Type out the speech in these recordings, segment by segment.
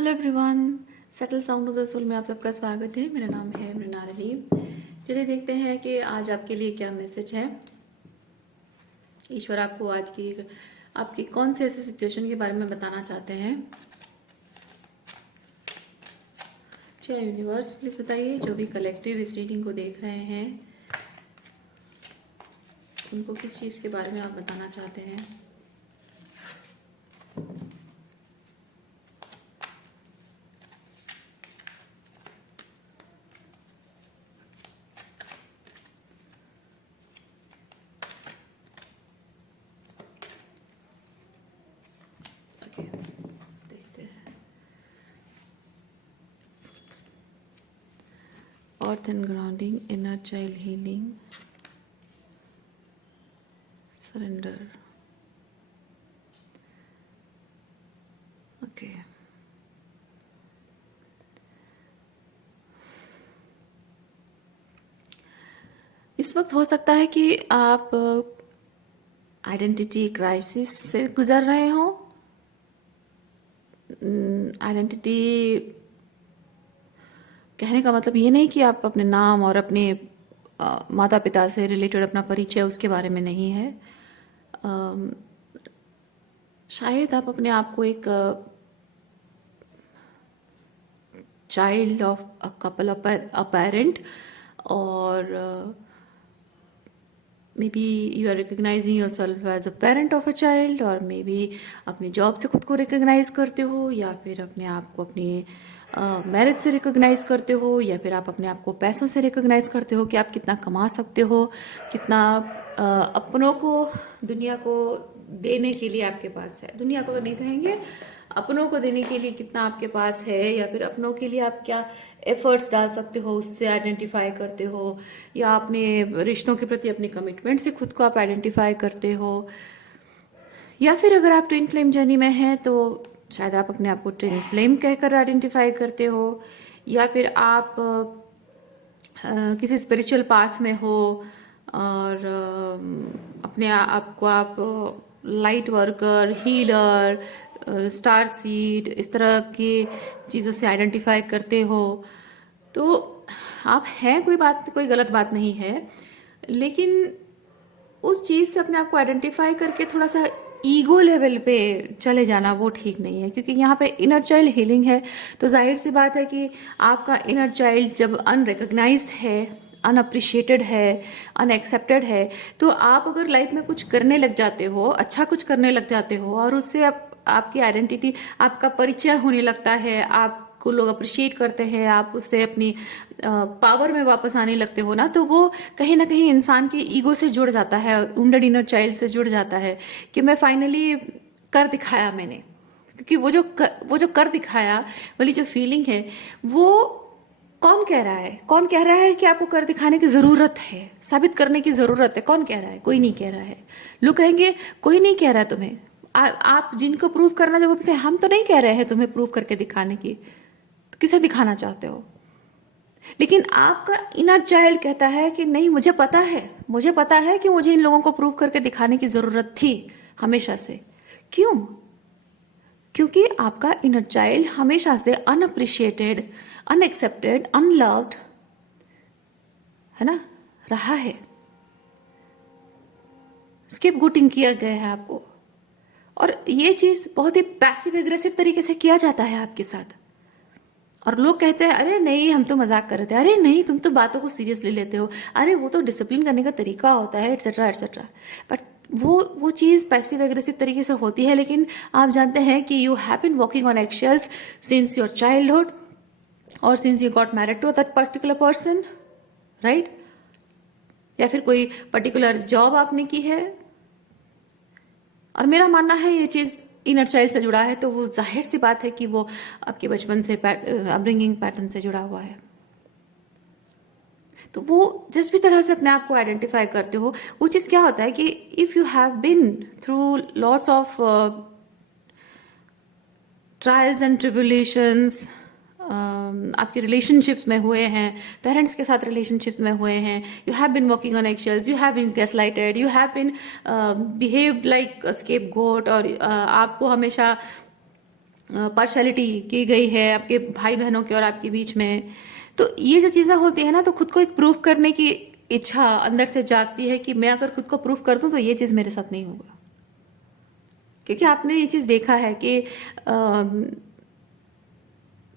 Hello everyone, settle sound of the soul में आप सबका स्वागत है। मेरा नाम है मृणालिनी। चलिए देखते हैं कि आज आपके लिए क्या मैसेज है। ईश्वर आपको आज की आपकी कौन से ऐसे सिचुएशन के बारे में बताना चाहते हैं। जय यूनिवर्स, प्लीज बताइए जो भी कलेक्टिव इस रीडिंग को देख रहे हैं उनको किस चीज़ के बारे में आप बताना चाहते हैं। ओके, देखते हैं। Earth and grounding, inner child healing, surrender. Okay, इस वक्त हो सकता है कि आप आइडेंटिटी क्राइसिस से गुजर रहे हो। आइडेंटिटी कहने का मतलब ये नहीं कि आप अपने नाम और अपने माता पिता से रिलेटेड अपना परिचय उसके बारे में नहीं है। शायद आप अपने आप को एक child of a couple, a parent, और maybe you are recognising yourself as a parent of a child, और मे बी अपनी जॉब से खुद को रिकग्नाइज करते हो, या फिर अपने आप को अपनी मैरिज से रिकग्नाइज करते हो, या फिर आप अपने आप को पैसों से रिकग्नाइज करते हो कि आप कितना कमा सकते हो, कितना अपनों को दुनिया को देने के लिए आपके पास है। दुनिया को तो नहीं कहेंगे, अपनों को देने के लिए कितना आपके पास है, या फिर अपनों के लिए आप क्या एफर्ट्स डाल सकते हो, उससे आइडेंटिफाई करते हो, या अपने रिश्तों के प्रति अपने कमिटमेंट से खुद को आप आइडेंटिफाई करते हो। या फिर अगर आप ट्विन फ्लेम जर्नी में हैं तो शायद आप अपने आप को ट्विन फ्लेम कहकर आइडेंटिफाई करते हो, या फिर आप किसी स्पिरिचुअल पाथ में हो और अपने आप को आप light worker, healer, star seed, इस तरह की चीज़ों से आइडेंटिफाई करते हो। तो आप हैं, कोई गलत बात नहीं है, लेकिन उस चीज़ से अपने आप को आइडेंटिफाई करके थोड़ा सा ईगो लेवल पे चले जाना वो ठीक नहीं है, क्योंकि यहाँ पे इनर चाइल्ड हीलिंग है। तो जाहिर सी बात है कि आपका इनर चाइल्ड जब अनरिकग्नाइज्ड है, अनअप्रिशिएटेड है, अनएक्सेप्टेड है, तो आप अगर लाइफ में कुछ करने लग जाते हो, अच्छा कुछ करने लग जाते हो, और उससे आपकी आइडेंटिटी, आपका परिचय होने लगता है, आपको लोग अप्रिशिएट करते हैं, आप उससे अपनी पावर में वापस आने लगते हो ना, तो वो कहीं ना कहीं इंसान के ईगो से जुड़ जाता है, वुंडेड इनर चाइल्ड से जुड़ जाता है कि मैं फाइनली कर दिखाया मैंने। क्योंकि वो जो कर दिखाया वाली जो फीलिंग है, वो कौन कह रहा है? कौन कह रहा है कि आपको कर दिखाने की जरूरत है, साबित करने की जरूरत है? कौन कह रहा है? कोई नहीं कह रहा है। लोग कहेंगे कोई नहीं कह रहा तुम्हें। आप जिनको प्रूव करना, जब वो कहे हम तो नहीं कह रहे हैं तुम्हें प्रूव करके दिखाने की, तो किसे दिखाना चाहते हो? लेकिन आपका इनर चाइल्ड कहता है कि नहीं, मुझे पता है कि मुझे इन लोगों को प्रूव करके दिखाने की जरूरत थी हमेशा से। क्यों? क्योंकि आपका इनर चाइल्ड हमेशा से अनअप्रिशिएटेड, अनएक्सेप्टेड, अनलव्ड है ना, रहा है। स्किप गुटिंग किया गया है आपको, और ये चीज बहुत ही पैसिव एग्रेसिव तरीके से किया जाता है आपके साथ। और लोग कहते हैं अरे नहीं, हम तो मजाक कर रहे थे, अरे नहीं तुम तो बातों को सीरियसली लेते हो, अरे वो तो डिसिप्लिन करने का तरीका होता है, एटसेट्रा एटसेट्रा। बट वो चीज़ पैसिव एग्रेसिव तरीके से होती है। लेकिन आप जानते हैं कि you have been walking on eggshells since your childhood, और since you got married to that particular person, right? या फिर कोई पर्टिकुलर जॉब आपने की है, और मेरा मानना है ये चीज़ इनर चाइल्ड से जुड़ा है, तो वो जाहिर सी बात है कि वो आपके बचपन से अपब्रिंगिंग पैटर्न से जुड़ा हुआ है। तो वो जिस भी तरह से अपने आप को आइडेंटिफाई करते हो, वो चीज़ क्या होता है कि if you have been through lots of trials and tribulations, आपके रिलेशनशिप्स में हुए हैं, पेरेंट्स के साथ रिलेशनशिप्स में हुए हैं, you have been walking on eggshells, you have been gaslighted, you have been behaved like a scapegoat, और आपको हमेशा पार्शलिटी की गई है आपके भाई बहनों के और आपके बीच में। तो ये जो चीज़ें होती है ना, तो खुद को एक प्रूफ करने की इच्छा अंदर से जागती है कि मैं अगर खुद को प्रूफ कर दूं तो ये चीज़ मेरे साथ नहीं होगा। क्योंकि आपने ये चीज़ देखा है कि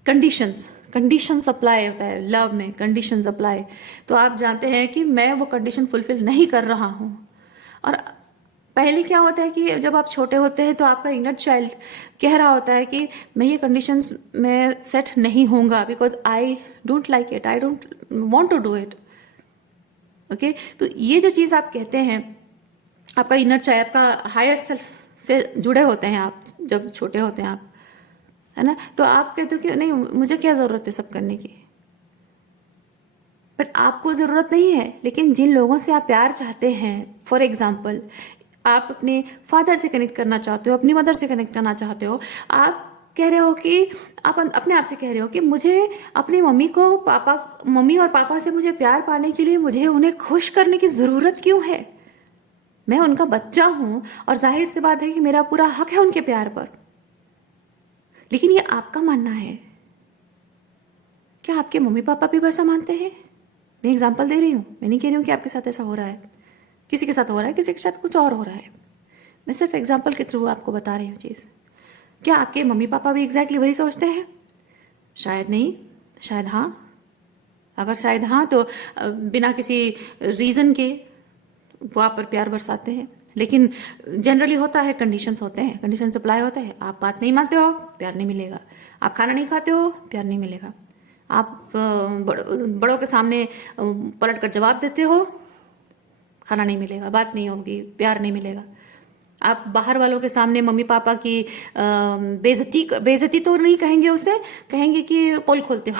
कंडीशंस कंडीशंस अप्लाई होता है लव में, कंडीशंस अप्लाई। तो आप जानते हैं कि मैं वो कंडीशन फुलफिल नहीं कर रहा हूँ। और पहले क्या होता है कि जब आप छोटे होते हैं तो आपका इनर चाइल्ड कह रहा होता है कि मैं ये कंडीशंस में सेट नहीं होऊंगा because I don't like it, I don't want to do it. Okay, तो ये जो चीज़ आप कहते हैं, आपका इनर चाइल्ड, आपका हायर सेल्फ से जुड़े होते हैं आप जब छोटे होते हैं आप, है ना। तो आप कहते हो कि नहीं, मुझे क्या ज़रूरत है सब करने की। बट आपको ज़रूरत नहीं है, लेकिन जिन लोगों से आप प्यार चाहते हैं, फॉर एग्जाम्पल आप अपने फादर से कनेक्ट करना चाहते हो, अपनी मदर से कनेक्ट करना चाहते हो, आप कह रहे हो कि आप अपने आप से कह रहे हो कि मुझे अपनी मम्मी और पापा से मुझे प्यार पाने के लिए मुझे उन्हें खुश करने की ज़रूरत क्यों है। मैं उनका बच्चा हूं और जाहिर सी बात है कि मेरा पूरा हक है उनके प्यार पर। लेकिन ये आपका मानना है। क्या आपके मम्मी पापा भी वैसा मानते हैं? मैं एग्जाम्पल दे रही हूँ, मैं नहीं कह रही हूँ कि आपके साथ ऐसा हो रहा है। किसी के साथ हो रहा है, किसी के साथ कुछ और हो रहा है। मैं सिर्फ एग्जाम्पल के थ्रू आपको बता रही हूँ चीज़। क्या आपके मम्मी पापा भी एग्जैक्टली वही सोचते हैं? शायद नहीं, शायद हाँ। अगर शायद हाँ तो बिना किसी रीज़न के वो आप पर प्यार बरसाते हैं। लेकिन जनरली होता है, कंडीशंस होते हैं, कंडीशन सप्लाई होते हैं। आप बात नहीं मानते हो, प्यार नहीं मिलेगा। आप खाना नहीं खाते हो, प्यार नहीं मिलेगा। आप बड़ों के सामने पलट कर जवाब देते हो, खाना नहीं मिलेगा, बात नहीं होगी, प्यार नहीं मिलेगा। आप बाहर वालों के सामने मम्मी पापा की बेइज्जती तो नहीं कहेंगे, उसे कहेंगे कि पोल खोलते हो।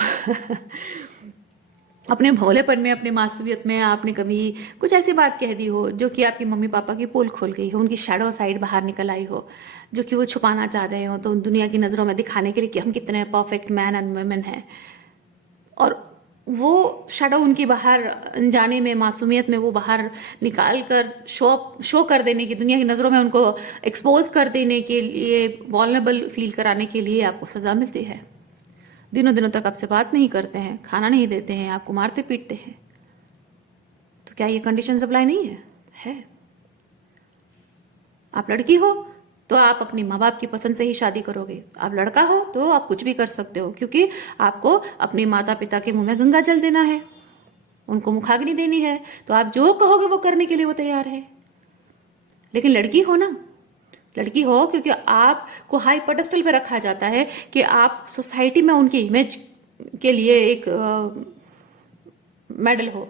अपने भोलेपन में, अपने मासूमियत में आपने कभी कुछ ऐसी बात कह दी हो जो कि आपकी मम्मी पापा की पोल खोल गई हो, उनकी शैडो साइड बाहर निकल आई हो, जो कि वो छुपाना चाह रहे हो, तो दुनिया की नज़रों में दिखाने के लिए कि हम कितने परफेक्ट मैन एंड वुमेन हैं। और वो शैडो उनकी बाहर अनजाने में, मासूमियत में वो बाहर निकाल कर शो कर देने की, दुनिया की नज़रों में उनको एक्सपोज कर देने के लिए, वॉल्नरेबल फील कराने के लिए आपको सज़ा मिलती है। दिनों दिनों तक आपसे बात नहीं करते हैं, खाना नहीं देते हैं, आपको मारते पीटते हैं। तो क्या ये कंडीशन सप्लाई नहीं है? आप लड़की हो तो आप अपने माँ बाप की पसंद से ही शादी करोगे। आप लड़का हो तो आप कुछ भी कर सकते हो, क्योंकि आपको अपने माता पिता के मुंह में गंगा जल देना है, उनको मुखाग्नि देनी है। तो आप जो कहोगे वो करने के लिए वो तैयार है। लेकिन लड़की हो ना, लड़की हो क्योंकि आपको हाई पेडेस्टल पे रखा जाता है कि आप सोसाइटी में उनकी इमेज के लिए एक मेडल हो,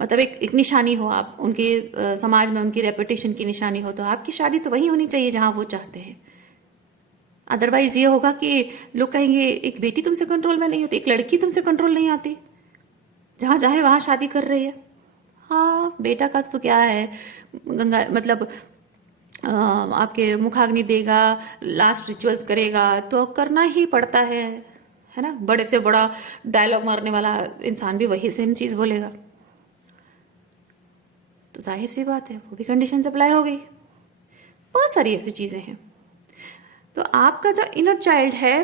मतलब एक निशानी हो, आप उनके समाज में उनकी रेपुटेशन की निशानी हो। तो आपकी शादी तो वही होनी चाहिए जहां वो चाहते हैं। अदरवाइज ये होगा कि लोग कहेंगे एक बेटी तुमसे कंट्रोल में नहीं होती, एक लड़की तुमसे कंट्रोल नहीं आती, जहां चाहे वहां शादी कर रही है। हाँ, बेटा का तो क्या है, गंगा मतलब आपके मुखाग्नि देगा, लास्ट रिचुअल्स करेगा, तो करना ही पड़ता है ना। बड़े से बड़ा डायलॉग मारने वाला इंसान भी वही सेम चीज़ बोलेगा। तो जाहिर सी बात है वो भी कंडीशन अप्लाई हो गई। बहुत सारी ऐसी चीज़ें हैं। तो आपका जो इनर चाइल्ड है,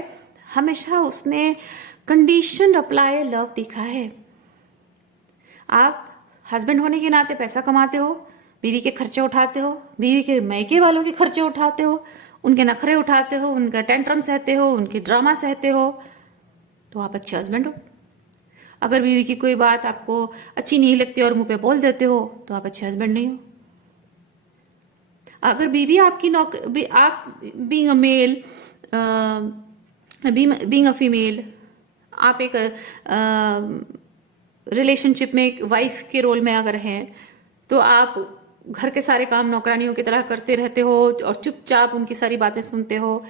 हमेशा उसने कंडीशन अप्लाई लव देखा है। आप हस्बैंड होने के नाते पैसा कमाते हो, बीवी के खर्चे उठाते हो, बीवी के मायके वालों के खर्चे उठाते हो, उनके नखरे उठाते हो, उनका टेंट्रम सहते हो, उनके ड्रामा सहते हो, तो आप अच्छे हस्बैंड हो। अगर बीवी की कोई बात आपको अच्छी नहीं लगती और मुंह पे बोल देते हो, तो आप अच्छे हस्बैंड नहीं हो। अगर बीवी आपकी आप being a male, being a female, आप एक रिलेशनशिप में एक वाइफ के रोल में अगर हैं, तो आप घर के सारे काम नौकरानियों की तरह करते रहते हो और चुपचाप उनकी सारी बातें सुनते हो,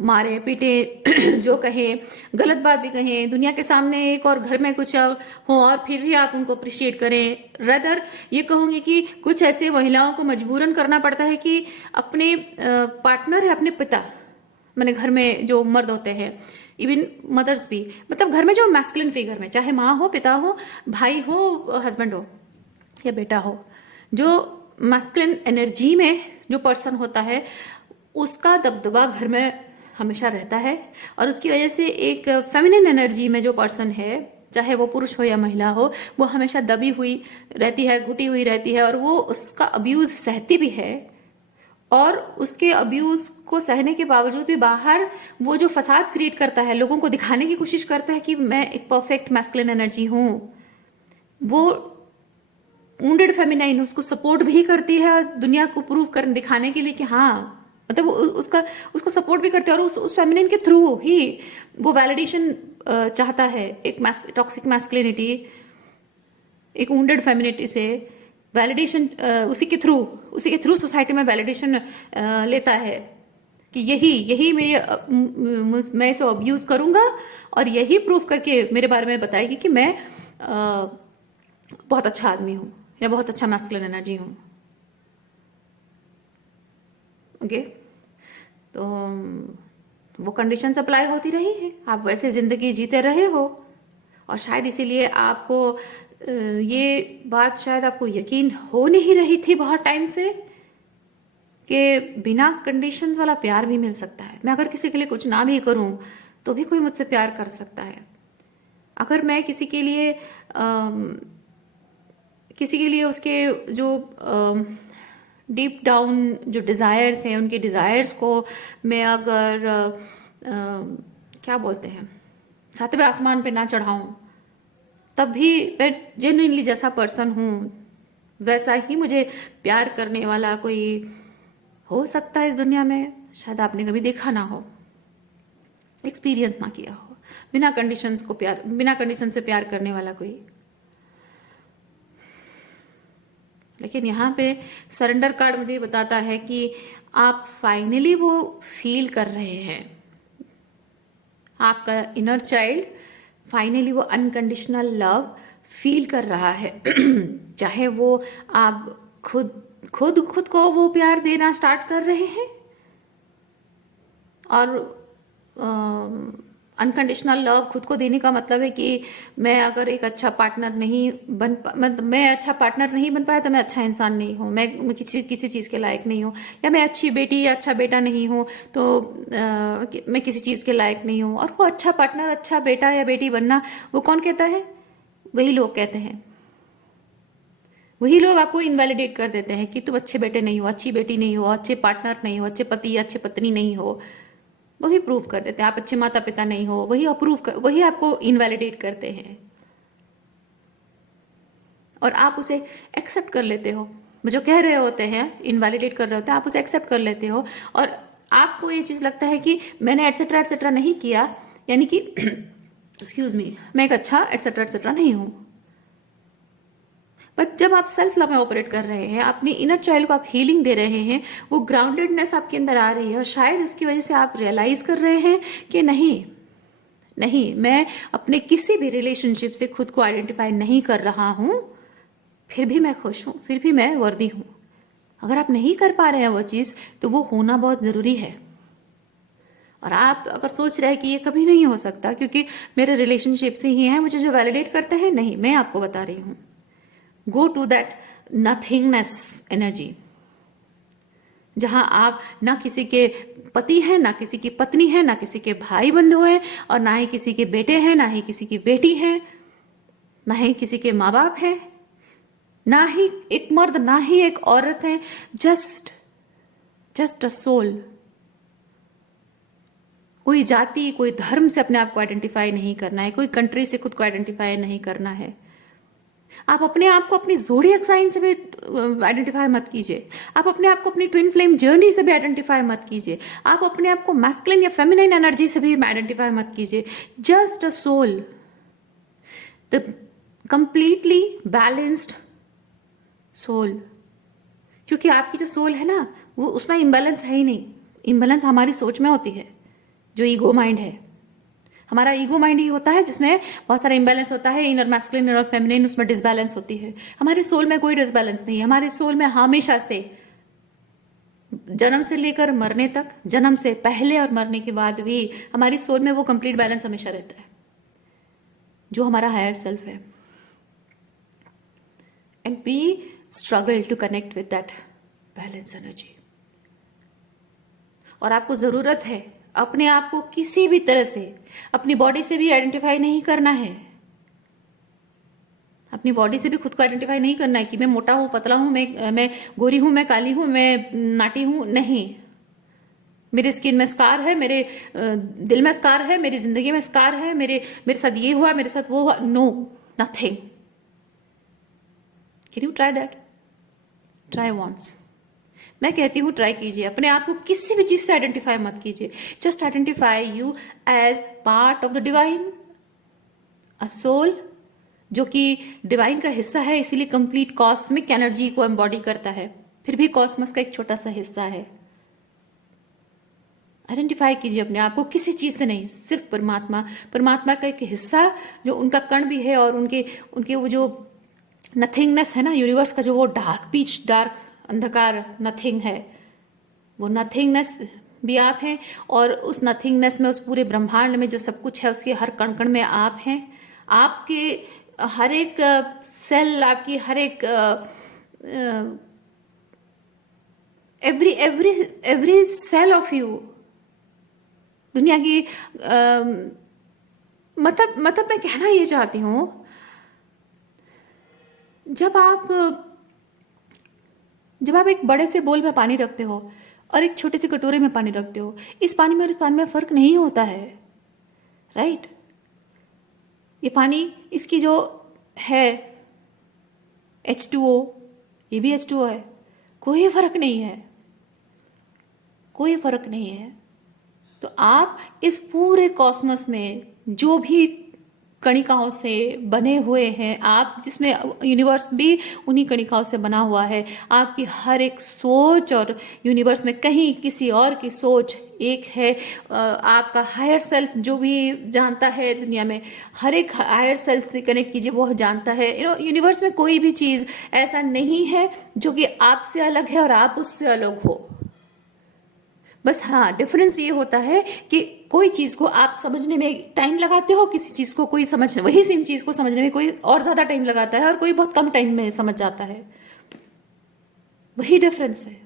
मारे पीटे जो कहें, गलत बात भी कहें दुनिया के सामने एक, और घर में कुछ हो और फिर भी आप उनको अप्रिशिएट करें। रदर ये कहूंगी कि कुछ ऐसे महिलाओं को मजबूरन करना पड़ता है कि अपने पार्टनर है, अपने पिता, मैंने घर में जो मर्द होते हैं, इवन मदर्स भी, मतलब घर में जो मैस्कुलिन फिगर में, चाहे माँ हो, पिता हो, भाई हो, हस्बैंड हो या बेटा हो, जो मैस्कुलिन एनर्जी में जो पर्सन होता है, उसका दबदबा घर में हमेशा रहता है, और उसकी वजह से एक फेमिनिन एनर्जी में जो पर्सन है, चाहे वो पुरुष हो या महिला हो, वो हमेशा दबी हुई रहती है, घुटी हुई रहती है, और वो उसका अब्यूज सहती भी है, और उसके अब्यूज को सहने के बावजूद भी बाहर वो जो फसाद क्रिएट करता है, लोगों को दिखाने की कोशिश करता है कि मैं एक परफेक्ट मैस्कुलिन एनर्जी हूँ, वो वुंडेड फेमिनाइन उसको सपोर्ट भी करती है दुनिया को प्रूव कर दिखाने के लिए कि हाँ, मतलब उसका उसको सपोर्ट भी करते हैं, और उस फेमिनिन के थ्रू ही वो वैलिडेशन चाहता है। एक टॉक्सिक मैस्कुलिनिटी एक वुंडेड फेमिनिटी से वैलिडेशन उसी के थ्रू सोसाइटी में वैलिडेशन लेता है कि यही यही मैं इसे अब्यूज करूंगा, और यही प्रूव करके मेरे बारे में बताएगी कि मैं बहुत अच्छा आदमी हूँ या बहुत अच्छा मैस्कुलिन एनर्जी हूँ। ओके, तो वो कंडीशंस अप्लाई होती रही है, आप वैसे जिंदगी जीते रहे हो, और शायद इसीलिए आपको ये बात शायद आपको यकीन हो नहीं रही थी बहुत टाइम से कि बिना कंडीशंस वाला प्यार भी मिल सकता है। मैं अगर किसी के लिए कुछ ना भी करूं तो भी कोई मुझसे प्यार कर सकता है। अगर मैं किसी के लिए उसके जो डीप डाउन जो डिज़ायर्स हैं, उनके डिज़ायर्स को मैं अगर क्या बोलते हैं, सातवें आसमान पे ना चढ़ाऊं, तब भी मैं जेन्युइनली जैसा पर्सन हूँ वैसा ही मुझे प्यार करने वाला कोई हो सकता है इस दुनिया में। शायद आपने कभी देखा ना हो, एक्सपीरियंस ना किया हो, बिना कंडीशन से प्यार करने वाला कोई। लेकिन यहाँ पे सरेंडर कार्ड मुझे बताता है कि आप फाइनली वो फील कर रहे हैं, आपका इनर चाइल्ड फाइनली वो अनकंडीशनल लव फील कर रहा है। चाहे वो आप खुद को वो प्यार देना स्टार्ट कर रहे हैं, और अनकंडीशनल लव खुद को देने का मतलब है कि मैं अगर एक अच्छा पार्टनर नहीं मैं अच्छा पार्टनर नहीं बन पाया तो मैं अच्छा इंसान नहीं हूँ, मैं किसी चीज़ के लायक नहीं हूँ, या मैं अच्छी बेटी या अच्छा बेटा नहीं हूँ तो मैं किसी चीज़ के लायक नहीं हूँ। और वो अच्छा पार्टनर, अच्छा बेटा या बेटी बनना वो कौन कहता है? वही लोग कहते हैं। वही लोग आपको इनवैलिडेट कर देते हैं कि तुम अच्छे बेटे नहीं हो, अच्छी बेटी नहीं हो, अच्छे पार्टनर नहीं हो, अच्छे पति या अच्छे पत्नी नहीं हो। वही प्रूव कर देते हैं आप अच्छे माता पिता नहीं हो, वही आपको इनवैलिडेट करते हैं, और आप उसे एक्सेप्ट कर लेते हो। वो जो कह रहे होते हैं, इनवैलिडेट कर रहे होते हैं, आप उसे एक्सेप्ट कर लेते हो, और आपको ये चीज़ लगता है कि मैंने एटसेट्रा एटसेट्रा नहीं किया, यानी कि एक्सक्यूज मी, मैं एक अच्छा एटसेट्रा एटसेट्रा नहीं हूँ। बट जब आप सेल्फ लव में ऑपरेट कर रहे हैं, अपनी इनर चाइल्ड को आप हीलिंग दे रहे हैं, वो ग्राउंडेडनेस आपके अंदर आ रही है, और शायद इसकी वजह से आप रियलाइज कर रहे हैं कि नहीं, मैं अपने किसी भी रिलेशनशिप से खुद को आइडेंटिफाई नहीं कर रहा हूं, फिर भी मैं खुश हूं, फिर भी मैं वर्दी हूं। अगर आप नहीं कर पा रहे हैं वो चीज़, तो वो होना बहुत ज़रूरी है। और आप अगर सोच रहे हैं कि ये कभी नहीं हो सकता क्योंकि मेरे रिलेशनशिप से ही हैं मुझे जो वैलिडेट करते हैं, नहीं, मैं आपको बता रही हूँ, go to that nothingness energy, जहां आप ना किसी के पति हैं, ना किसी की पत्नी है, ना किसी के भाई बंधु हैं, और ना ही किसी के बेटे हैं, ना ही किसी की बेटी है, ना ही किसी के माँ बाप हैं, ना ही एक मर्द ना ही एक औरत है, जस्ट अ सोल। कोई जाति, कोई धर्म से अपने आप को आइडेंटिफाई नहीं करना है, कोई कंट्री से खुद को आइडेंटिफाई नहीं करना है। आप अपने आप को अपनी ज़ोडिएक साइन से भी आइडेंटिफाई मत कीजिए, आप अपने आप को अपनी ट्विन फ्लेम जर्नी से भी आइडेंटिफाई मत कीजिए, आप अपने आप को मैस्कुलिन या फेमिनिन एनर्जी से भी आइडेंटिफाई मत कीजिए। Just a soul, the completely balanced soul. क्योंकि आपकी जो सोल है ना, वो उसमें इम्बैलेंस है ही नहीं। इम्बैलेंस हमारी सोच में होती है, जो ईगो माइंड है। हमारा ईगो माइंड ही होता है जिसमें बहुत सारा इम्बैलेंस होता है, इनर मैस्कुलिन और फेमिनिन, उसमें डिसबैलेंस होती है। हमारे सोल में कोई डिसबैलेंस नहीं है। हमारे सोल में हमेशा से, जन्म से लेकर मरने तक, जन्म से पहले और मरने के बाद भी, हमारी सोल में वो कंप्लीट बैलेंस हमेशा रहता है, जो हमारा हायर सेल्फ है। And we struggle to connect with that balance energy. और आपको ज़रूरत है अपने आप को किसी भी तरह से अपनी बॉडी से भी आइडेंटिफाई नहीं करना है। अपनी बॉडी से भी खुद को आइडेंटिफाई नहीं करना है कि मैं मोटा हूं, पतला हूं, मैं गोरी हूं, मैं काली हूं, मैं नाटी हूं। नहीं, मेरे स्किन में स्कार है, मेरे दिल में स्कार है, मेरी जिंदगी में स्कार है, मेरे साथ ये हुआ, मेरे साथ वो हुआ। No, nothing. Can you try that? Try once. मैं कहती हूं ट्राई कीजिए। अपने आप को किसी भी चीज से आइडेंटिफाई मत कीजिए। Just identify you as part of the divine, a soul, जो कि डिवाइन का हिस्सा है, इसीलिए कंप्लीट कॉस्मिक एनर्जी को एम्बॉडी करता है, फिर भी कॉस्मस का एक छोटा सा हिस्सा है। आइडेंटिफाई कीजिए अपने आप को किसी चीज से नहीं, सिर्फ परमात्मा, परमात्मा का एक हिस्सा जो उनका कण भी है, और उनके उनके वो जो नथिंगनेस है ना, यूनिवर्स का जो वो डार्क पीच, डार्क अंधकार नथिंग है, वो नथिंगनेस भी आप हैं। और उस नथिंगनेस में, उस पूरे ब्रह्मांड में जो सब कुछ है, उसके हर कण कण में आप हैं। आपके हर एक सेल, आपकी हर एक every every every cell of you, दुनिया की मतलब मैं कहना ये चाहती हूं, जब आप एक बड़े से बोल में पानी रखते हो और एक छोटे से कटोरे में पानी रखते हो, इस पानी में और इस पानी में फर्क नहीं होता है, राइट? ये पानी, इसकी जो है H2O, ये भी H2O है, कोई फर्क नहीं है, कोई फर्क नहीं है। तो आप इस पूरे कॉस्मस में जो भी कणिकाओं से बने हुए हैं आप, जिसमें यूनिवर्स भी उन्हीं कणिकाओं से बना हुआ है, आपकी हर एक सोच, और यूनिवर्स में कहीं किसी और की सोच एक है। आपका हायर सेल्फ जो भी जानता है दुनिया में, हर एक हायर सेल्फ से कनेक्ट कीजिए, वो जानता है। यूनिवर्स में कोई भी चीज ऐसा नहीं है जो कि आपसे अलग है और आप उससे अलग हो। बस हाँ, डिफरेंस ये होता है कि कोई चीज को आप समझने में टाइम लगाते हो, किसी चीज को कोई समझ, वही सेम चीज को समझने में कोई और ज्यादा टाइम लगाता है, और कोई बहुत कम टाइम में समझ जाता है। वही डिफरेंस है।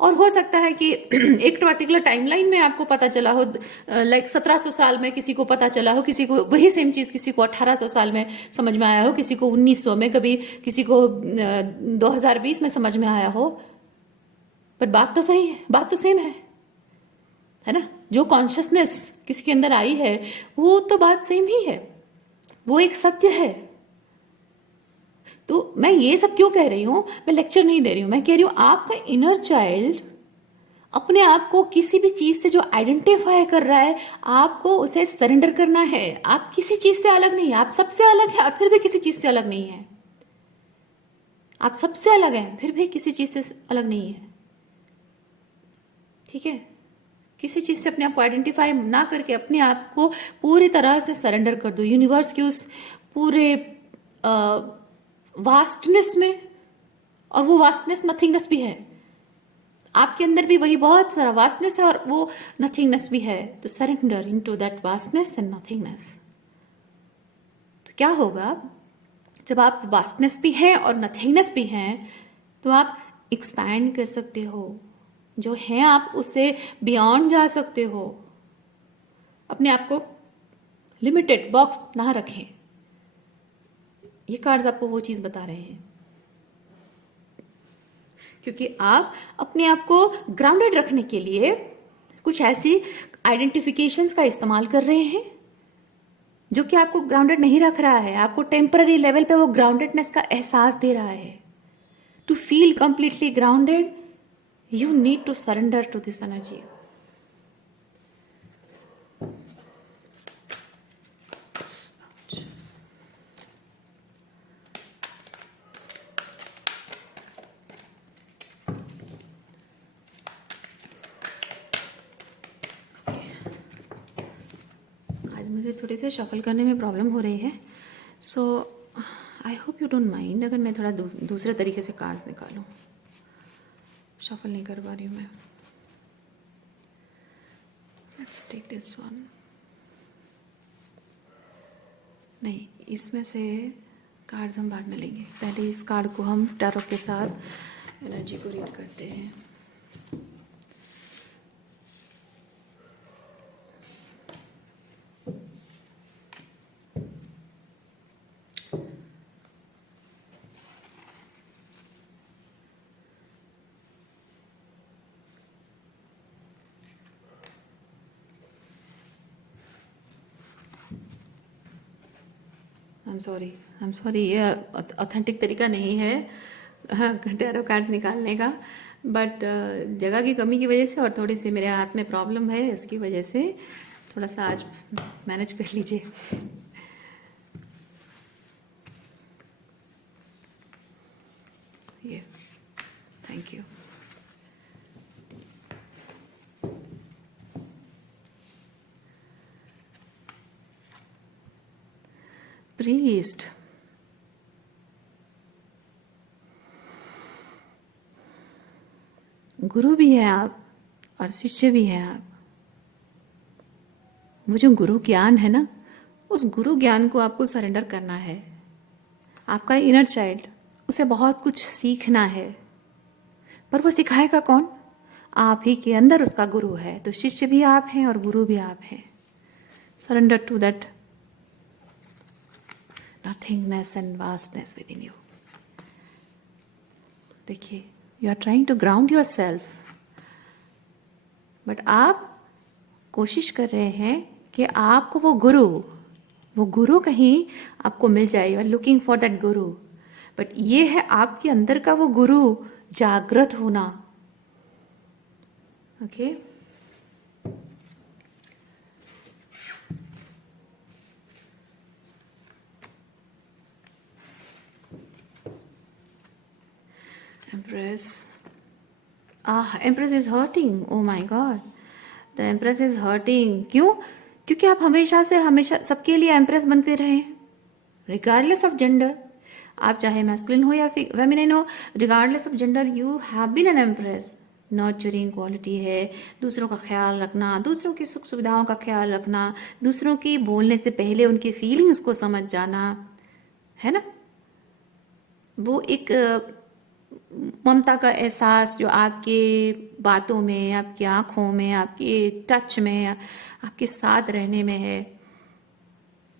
और हो सकता है कि एक पर्टिकुलर टाइमलाइन में आपको पता चला हो, लाइक 1700 साल में किसी को पता चला हो, किसी को वही सेम चीज किसी को 1800 साल में समझ में आया हो, किसी को 1900 में, कभी किसी को 2020 में समझ में आया हो। पर बात तो सही है, बात तो सेम है ना? जो कॉन्शियसनेस किसी के अंदर आई है, वो तो बात सेम ही है, वो एक सत्य है। तो मैं ये सब क्यों कह रही हूं? मैं लेक्चर नहीं दे रही हूं, मैं कह रही हूं आपका इनर चाइल्ड अपने आप को किसी भी चीज से जो आइडेंटिफाई कर रहा है, आपको उसे सरेंडर करना है। आप किसी चीज से अलग नहीं है, आप सबसे अलग है, आप फिर भी किसी चीज से अलग नहीं है। आप सबसे अलग हैं, फिर भी किसी चीज से अलग नहीं है, ठीक है? किसी चीज से अपने आप को आइडेंटिफाई ना करके अपने आप को पूरी तरह से सरेंडर कर दो यूनिवर्स की उस पूरे वास्टनेस में। और वो वास्टनेस नथिंगनेस भी है, आपके अंदर भी वही बहुत सारा वास्टनेस है और वो नथिंगनेस भी है। तो surrender into that vastness and nothingness. तो क्या होगा जब आप वास्टनेस भी हैं और नथिंगनेस भी हैं, तो आप एक्सपैंड कर सकते हो, जो है आप उससे बियॉन्ड जा सकते हो। अपने आप को लिमिटेड बॉक्स ना रखें। ये कार्ड्स आपको वो चीज बता रहे हैं, क्योंकि आप अपने आप को ग्राउंडेड रखने के लिए कुछ ऐसी आइडेंटिफिकेशंस का इस्तेमाल कर रहे हैं जो कि आपको ग्राउंडेड नहीं रख रहा है, आपको टेम्पररी लेवल पे वो ग्राउंडेडनेस का एहसास दे रहा है। To feel completely grounded, you need to surrender to this energy. आज मुझे थोड़े से शफल करने में प्रॉब्लम हो रही है, so I hope you don't mind अगर मैं थोड़ा दूसरे तरीके से कार्ड्स निकालूं। शफल नहीं कर पा रही हूँ मैं। Let's take this one. नहीं, इसमें से कार्ड्स हम बाद में लेंगे, पहले इस कार्ड को हम टैरो के साथ एनर्जी को रीड करते हैं। आई एम सॉरी, ये ऑथेंटिक तरीका नहीं है हाँ टैरो कार्ड निकालने का, बट जगह की कमी की वजह से और थोड़ी सी मेरे हाथ में प्रॉब्लम है, इसकी वजह से थोड़ा सा आज मैनेज कर लीजिए। ये थैंक यू। प्रीस्ट, गुरु भी है आप और शिष्य भी है आप। वो जो गुरु ज्ञान है ना, उस गुरु ज्ञान को आपको सरेंडर करना है। आपका इनर चाइल्ड, उसे बहुत कुछ सीखना है, पर वो सिखाएगा कौन? आप ही के अंदर उसका गुरु है। तो शिष्य भी आप हैं और गुरु भी आप हैं। Surrender to that nothingness and vastness within you. देखिए, you are trying to ground yourself, but आप कोशिश कर रहे हैं कि आपको वो गुरु कहीं आपको मिल जाए। You are looking for that guru, but ये है आपके अंदर का वो गुरु जागृत होना। Okay empress, empress is hurting, oh my God, the empress is hurting. क्यों? क्योंकि आप हमेशा सबके लिए एम्प्रेस बनते रहे, रिगार्डलेस ऑफ जेंडर। आप चाहे मैस्कुलिन हो या फेमिनिन हो, regardless of gender you have been an empress. Nurturing quality है, दूसरों का ख्याल रखना, दूसरों की सुख सुविधाओं का ख्याल रखना, दूसरों की बोलने से पहले उनकी फीलिंग्स को समझ जाना, है ना। वो एक ममता का एहसास जो आपके बातों में, आपकी आंखों में, आपके टच में, आपके साथ रहने में है,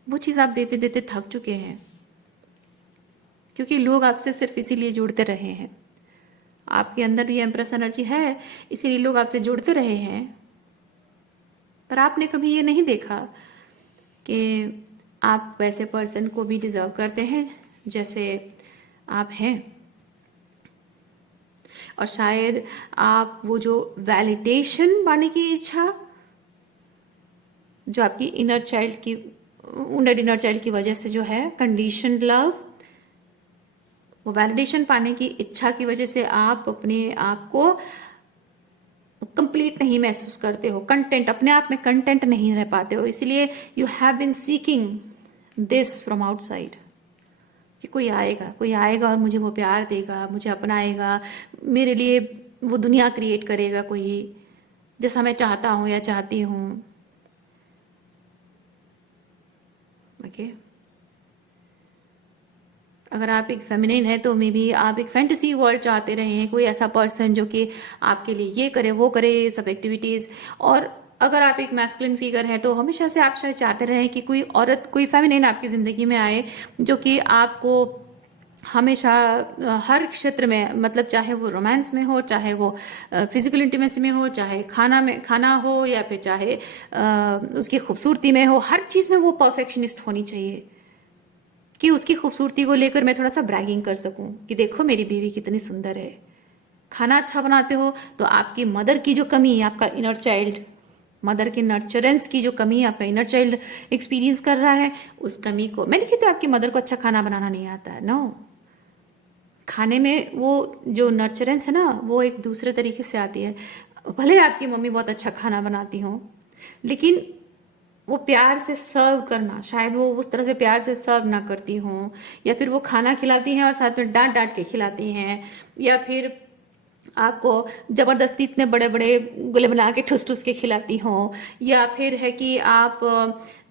वो चीज़ आप देते देते थक चुके हैं, क्योंकि लोग आपसे सिर्फ इसीलिए जुड़ते रहे हैं। आपके अंदर भी एम्प्रेस एनर्जी है, इसीलिए लोग आपसे जुड़ते रहे हैं। पर आपने कभी ये नहीं देखा कि आप वैसे पर्सन को भी डिजर्व करते हैं जैसे आप हैं। और शायद आप वो जो वैलिडेशन पाने की इच्छा, जो आपकी इनर चाइल्ड की वजह से जो है कंडीशन लव, वो वैलिडेशन पाने की इच्छा की वजह से आप अपने आप को कंप्लीट नहीं महसूस करते हो, कंटेंट, अपने आप में कंटेंट नहीं रह पाते हो। इसलिए you have been seeking this from outside, कि कोई आएगा और मुझे वो प्यार देगा, मुझे अपनाएगा, मेरे लिए वो दुनिया क्रिएट करेगा कोई, जैसा मैं चाहता हूँ या चाहती हूँ। ओके, अगर आप एक फेमिनिन है तो मे बी आप एक फैंटेसी वर्ल्ड चाहते रहे हैं, कोई ऐसा पर्सन जो कि आपके लिए ये करे वो करे सब एक्टिविटीज़। और अगर आप एक मैस्कुलिन फिगर है तो हमेशा से आप शायद चाहते रहे कि कोई औरत, कोई फेमिनिन आपकी ज़िंदगी में आए जो कि आपको हमेशा हर क्षेत्र में, मतलब चाहे वो रोमांस में हो, चाहे वो फिजिकल इंटीमेसी में हो, चाहे खाना हो, या फिर चाहे उसकी खूबसूरती में हो, हर चीज़ में वो परफेक्शनिस्ट होनी चाहिए, कि उसकी खूबसूरती को लेकर मैं थोड़ा सा ब्रैगिंग कर सकूं कि देखो मेरी बीवी कितनी सुंदर है। खाना अच्छा बनाते हो तो आपकी मदर की जो कमी, आपका इनर चाइल्ड, मदर के नर्चरेंस की जो कमी आपका इनर चाइल्ड एक्सपीरियंस कर रहा है, उस कमी को, मैं नहीं कहती आपकी मदर को अच्छा खाना बनाना नहीं आता है, नो। खाने में वो जो नर्चरेंस है ना, वो एक दूसरे तरीके से आती है। भले आपकी मम्मी बहुत अच्छा खाना बनाती हो, लेकिन वो प्यार से सर्व करना, शायद वो उस तरह से प्यार से सर्व ना करती हों, या फिर वो खाना खिलाती हैं और साथ में डांट डांट के खिलाती हैं, या फिर आपको जबरदस्ती इतने बड़े बड़े गुले बना के ठुस ठुस के खिलाती हों, या फिर है कि आप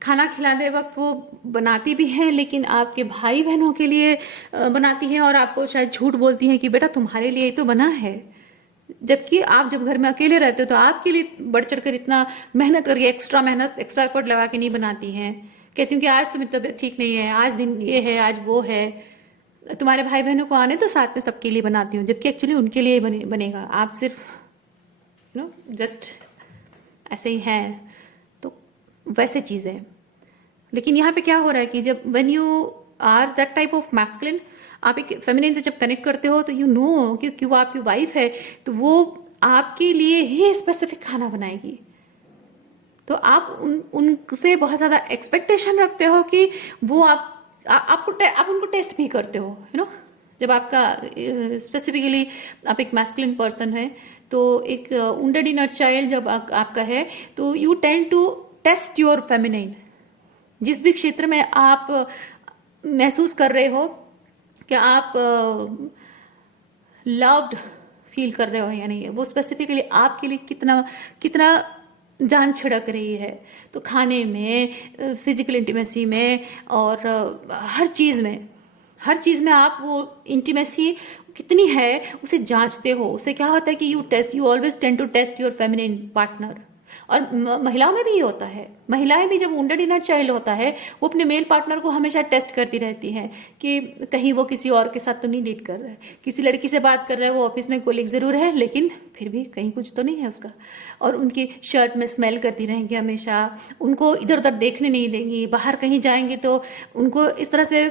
खाना खिलाते वक्त वो बनाती भी हैं लेकिन आपके भाई बहनों के लिए बनाती हैं, और आपको शायद झूठ बोलती हैं कि बेटा तुम्हारे लिए ही तो बना है, जबकि आप जब घर में अकेले रहते हो तो आपके लिए बढ़ चढ़ कर इतना मेहनत करके, एक्स्ट्रा एफर्ट लगा के नहीं बनाती हैं। कहती हूँ कि आज तुम्हारी तबीयत ठीक नहीं है, आज दिन ये है, आज वो है, तुम्हारे भाई बहनों को आने तो साथ में सबके लिए बनाती हूँ, जबकि एक्चुअली उनके लिए बनेगा, आप सिर्फ जस्ट ऐसे ही हैं। तो वैसे चीज़ें, लेकिन यहाँ पे क्या हो रहा है कि जब when you are that type of masculine, आप एक फेमिनिन से जब कनेक्ट करते हो तो यू नो कि वो आपकी वाइफ है तो वो आपके लिए ही स्पेसिफिक खाना बनाएगी। तो आप उनसे बहुत ज़्यादा एक्सपेक्टेशन रखते हो कि वो आप उनको टेस्ट भी करते हो, यू नो। जब आपका स्पेसिफिकली आप एक मैस्कुलिन पर्सन है तो एक वुंडेड इनर चाइल्ड जब आपका है तो you tend to test your feminine. जिस भी क्षेत्र में आप महसूस कर रहे हो कि आप लव्ड फील कर रहे हो या नहीं, वो स्पेसिफिकली आपके लिए कितना कितना जान छिड़क रही है। तो खाने में, फिजिकल इंटीमेसी में और हर चीज़ में आप वो इंटीमेसी कितनी है उसे जांचते हो। उससे क्या होता है कि you always tend to test your feminine partner. और महिलाओं में भी ये होता है, महिलाएं भी जब वुंडेड इनर चाइल्ड होता है वो अपने मेल पार्टनर को हमेशा टेस्ट करती रहती हैं कि कहीं वो किसी और के साथ तो नहीं डेट कर रहा है, किसी लड़की से बात कर रहा है, वो ऑफिस में कोलिग ज़रूर है लेकिन फिर भी कहीं कुछ तो नहीं है उसका। और उनकी शर्ट में स्मेल करती रहेंगी हमेशा, उनको इधर उधर देखने नहीं देंगी, बाहर कहीं जाएंगे तो उनको इस तरह से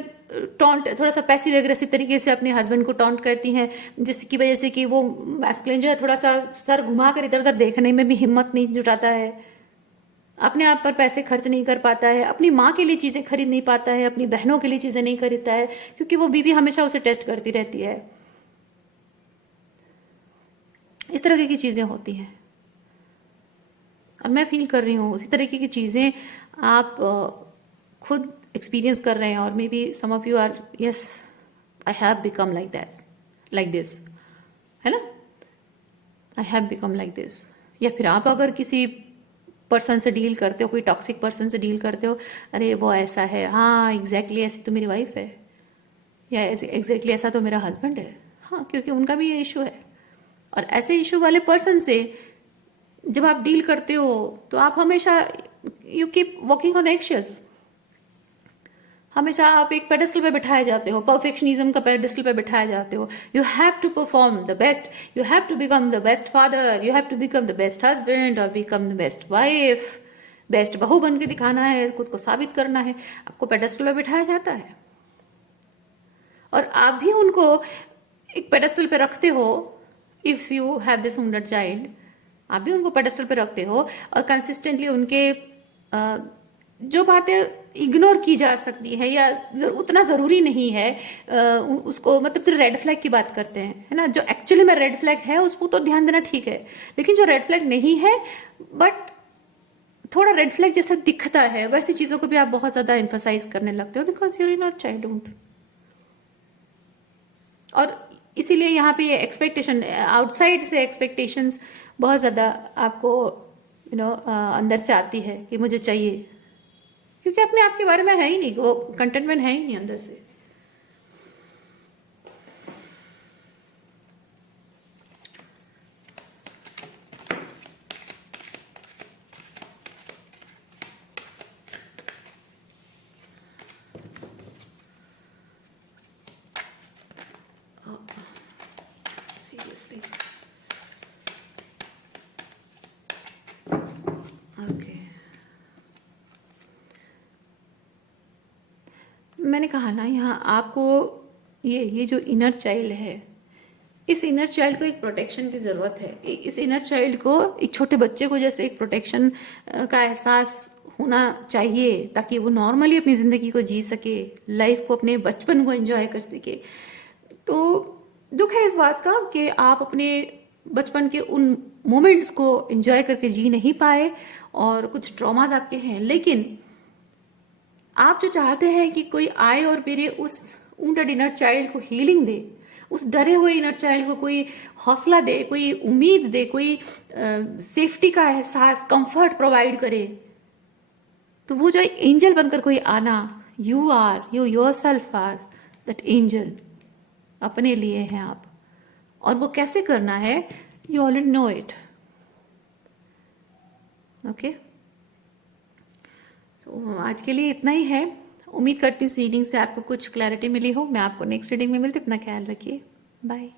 टॉन्ट, थोड़ा सा पैसिव एग्रेसिव तरीके से अपने हस्बैंड को टॉन्ट करती हैं, जिसकी वजह से कि वो मैस्कुलिन जो है थोड़ा सा सर घुमा कर इधर उधर देखने में भी हिम्मत नहीं जुटाता है, अपने आप पर पैसे खर्च नहीं कर पाता है, अपनी माँ के लिए चीज़ें खरीद नहीं पाता है, अपनी बहनों के लिए चीज़ें नहीं खरीदता है क्योंकि वो बीवी हमेशा उसे टेस्ट करती रहती है। इस तरह की चीज़ें होती हैं और मैं फील कर रही हूँ उसी तरीके की चीज़ें आप खुद एक्सपीरियंस कर रहे हैं। और maybe some of you are yes I have become like this, है ना, I have become like this. या फिर आप अगर किसी पर्सन से डील करते हो, कोई टॉक्सिक पर्सन से डील करते हो, अरे वो ऐसा है, हाँ एग्जैक्टली ऐसी तो मेरी वाइफ है, या एग्जैक्टली ऐसा तो मेरा हस्बैंड है, हाँ क्योंकि उनका भी ये इशू है। और ऐसे इशू वाले पर्सन से जब आप डील करते हो तो आप हमेशा you keep walking on eggshells, हमेशा आप एक पेडेस्टल पे बिठाए जाते हो, परफेक्शनिज्म का पेडेस्टल पे बिठाए जाते हो। You have to perform the best, you have to become the best father, you have to become the best husband और become the best wife, best बहू बन के दिखाना है, खुद को साबित करना है, आपको पेडेस्टल पे बिठाया जाता है। और आप भी उनको एक पेडेस्टल पे रखते हो। If you have this wounded child, आप भी उनको पेडेस्टल पे रखते हो और कंसिस्टेंटली उनके जो बातें इग्नोर की जा सकती है या उतना ज़रूरी नहीं है उसको, मतलब तो रेड फ्लैग की बात करते हैं, है ना, जो एक्चुअली में रेड फ्लैग है उसको तो ध्यान देना ठीक है, लेकिन जो रेड फ्लैग नहीं है बट थोड़ा रेड फ्लैग जैसा दिखता है वैसी चीज़ों को भी आप बहुत ज़्यादा एम्फसाइज करने लगते हो because you're in your childhood. और इसीलिए यहाँ पे ये एक्सपेक्टेशन, आउटसाइड से एक्सपेक्टेशंस बहुत ज़्यादा आपको अंदर से आती है कि मुझे चाहिए, क्योंकि अपने आप के बारे में है ही नहीं, वो कंटेंटमेंट है ही नहीं अंदर से। सीरियसली ओके, मैंने कहा ना यहाँ आपको ये जो इनर चाइल्ड है, इस इनर चाइल्ड को एक प्रोटेक्शन की ज़रूरत है। इस इनर चाइल्ड को एक छोटे बच्चे को जैसे एक प्रोटेक्शन का एहसास होना चाहिए ताकि वो नॉर्मली अपनी ज़िंदगी को जी सके, लाइफ को, अपने बचपन को एंजॉय कर सके। तो दुख है इस बात का कि आप अपने बचपन के उन मोमेंट्स को एंजॉय करके जी नहीं पाए और कुछ ट्रॉमाज आपके हैं, लेकिन आप जो चाहते हैं कि कोई आए और मेरे उस वुंडेड इनर चाइल्ड को हीलिंग दे, उस डरे हुए इनर चाइल्ड को कोई हौसला दे, कोई उम्मीद दे, कोई सेफ्टी का एहसास, कंफर्ट प्रोवाइड करे, तो वो जो एक एंजल बनकर कोई आना, you yourself are that angel, अपने लिए हैं आप। और वो कैसे करना है, you already know it. Okay, so आज के लिए इतना ही है। उम्मीद करती हूँ इस रीडिंग से आपको कुछ क्लैरिटी मिली हो। मैं आपको नेक्स्ट रीडिंग में मिलती हूँ। अपना ख्याल रखिए, बाय।